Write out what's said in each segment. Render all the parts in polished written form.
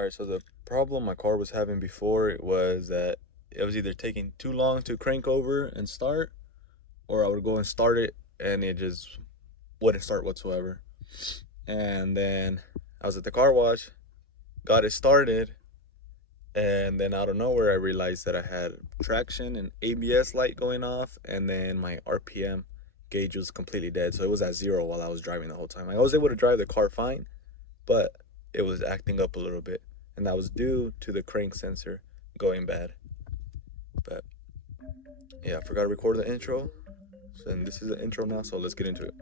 All right, so the problem my car was having before was that it was either taking too long to crank over and start, or I would go and start it and it just wouldn't start whatsoever. And then I was at the car wash, got it started, and then out of nowhere I realized that I had traction and ABS light going off, and then my RPM gauge was completely dead. So it was at zero while I was driving the whole time. Like, I was able to drive the car fine, but it was acting up a little bit, and that was due to the crank sensor going bad. But yeah, I forgot to record the intro, and this is the intro now, so let's get into it.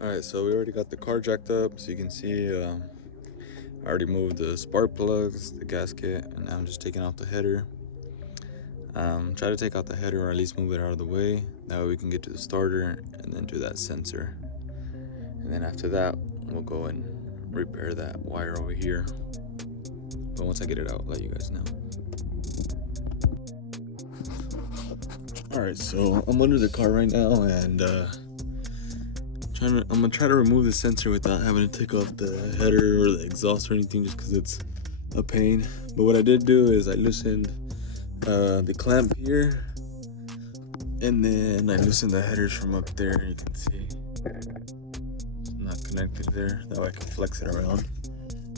All right, so we already got the car jacked up, so you can see I already moved the spark plugs, the gasket, and now I'm just taking out the header. Try to take out the header, or at least move it out of the way. That way we can get to the starter and then do that sensor. And then after that, we'll go and repair that wire over here. But once I get it out, I'll let you guys know. All right, so I'm under the car right now, and I'm gonna try to remove the sensor without having to take off the header or the exhaust or anything, just because it's a pain. But what I did do is I loosened the clamp here, and then I loosened the headers from up there. You can see it's not connected there, that way I can flex it around.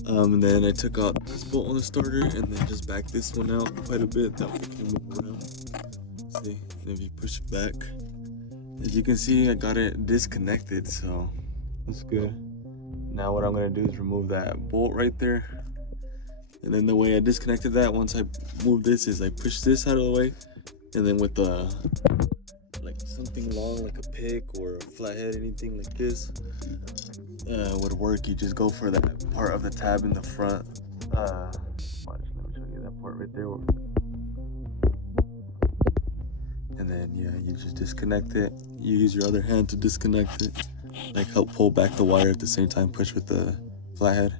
And then I took out this bolt on the starter and then just backed this one out quite a bit, that way it can move around. See, and if you push it back, as you can see, I got it disconnected, so that's good. Now what I'm gonna do is remove that bolt right there. And then the way I disconnected that, once I move this, is I push this out of the way, and then with like something long, like a pick or a flathead, anything like this, would work. You just go for that part of the tab in the front. Watch, let me show you that part right there. And then yeah, you just disconnect it. You use your other hand to disconnect it, like help pull back the wire at the same time, push with the flathead.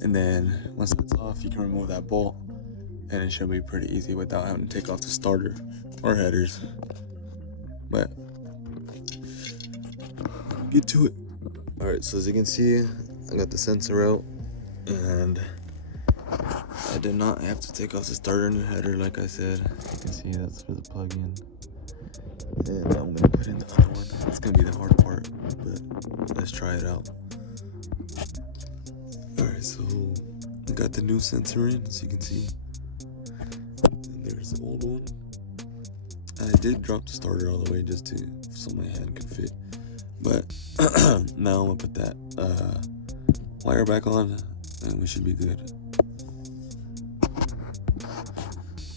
And then once that's off, you can remove that bolt, and it should be pretty easy without having to take off the starter or headers. But get to it. All right, so as you can see, I got the sensor out, and I did not have to take off the starter and the header, like I said. You can see that's for the plug-in. And I'm gonna put in the other one. It's gonna be the hard part, but let's try it out. All right, so I got the new sensor in, as you can see. And there's the old one. I did drop the starter all the way just so my hand could fit. But now I'm gonna put that wire back on, and we should be good.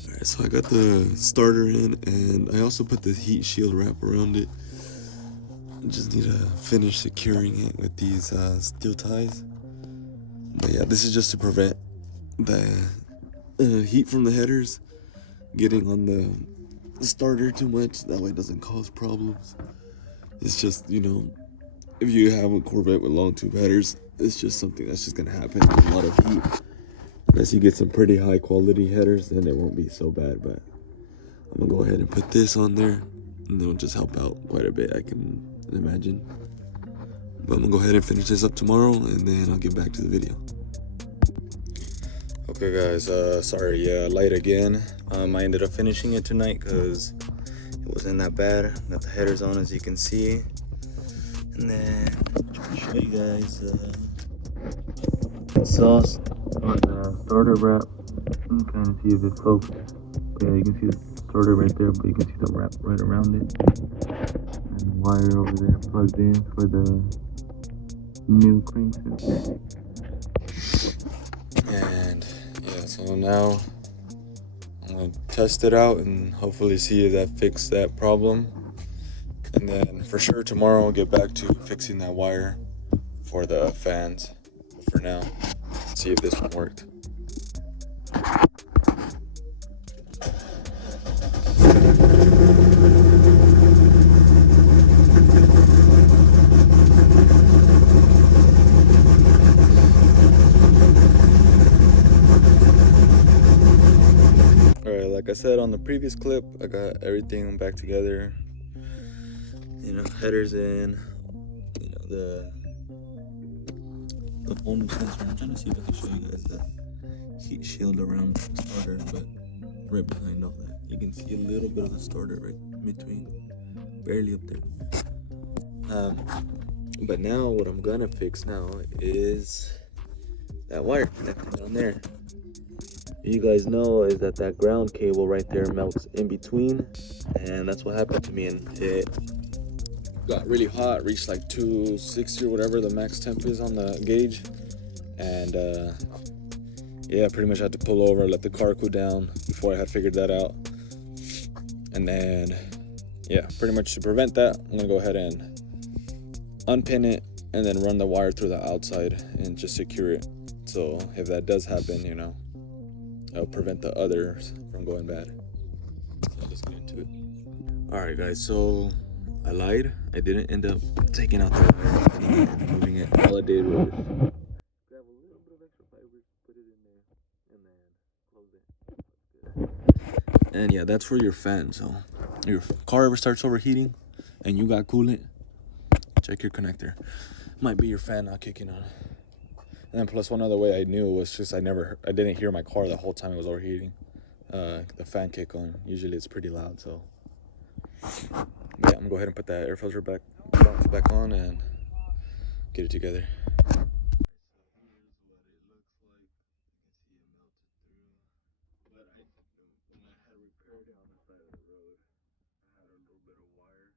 Alright, so I got the starter in, and I also put the heat shield wrap around it. I just need to finish securing it with these steel ties. But yeah, this is just to prevent the heat from the headers getting on the starter too much. That way it doesn't cause problems. It's just, if you have a Corvette with long tube headers, it's just something that's just gonna happen. A lot of heat. Unless you get some pretty high quality headers, then it won't be so bad. But I'm gonna go ahead and put this on there, and it'll just help out quite a bit, I can imagine. But I'm gonna go ahead and finish this up tomorrow, and then I'll get back to the video. Okay guys, sorry, light again. I ended up finishing it tonight because it wasn't that bad. Got the headers on, as you can see. And then try to show you guys sauce on the starter wrap. You can kind of see if it's focused. But yeah, you can see the starter right there, but you can see the wrap right around it. And the wire over there plugged in for the new crank sensor. And yeah, so now I'm gonna test it out and hopefully see if that fixed that problem. And then for sure tomorrow I'll get back to fixing that wire for the fans. But for now, let's see if this one worked. Alright, like I said on the previous clip, I got everything back together. Headers in, the the phone sensor. I'm trying to see if I can show you guys the heat shield around the starter, but right behind all that, you can see a little bit of the starter right in between, barely up there. But now what I'm gonna fix now is that wire connecting down there. You guys know is that ground cable right there melts in between, and that's what happened to me, and it got really hot, reached like 260 or whatever the max temp is on the gauge, and yeah, pretty much had to pull over, let the car cool down before I had figured that out. And then yeah, pretty much to prevent that, I'm gonna go ahead and unpin it and then run the wire through the outside and just secure it, so if that does happen, you know, it'll prevent the others from going bad. So let's get into it. All right guys, so I lied. I didn't end up taking out the wire and moving it. All I did was grab a little bit of extra fibers, put it in there, and then close it. And yeah, that's for your fan. So your car ever starts overheating and you got coolant, check your connector. Might be your fan not kicking on. And then plus one other way I knew was just I didn't hear my car the whole time it was overheating. The fan kick on. Usually it's pretty loud, so yeah, I'm gonna go ahead and put that air filter back on and get it together. When I had repaired it on the side of the road, I had a little bit of wire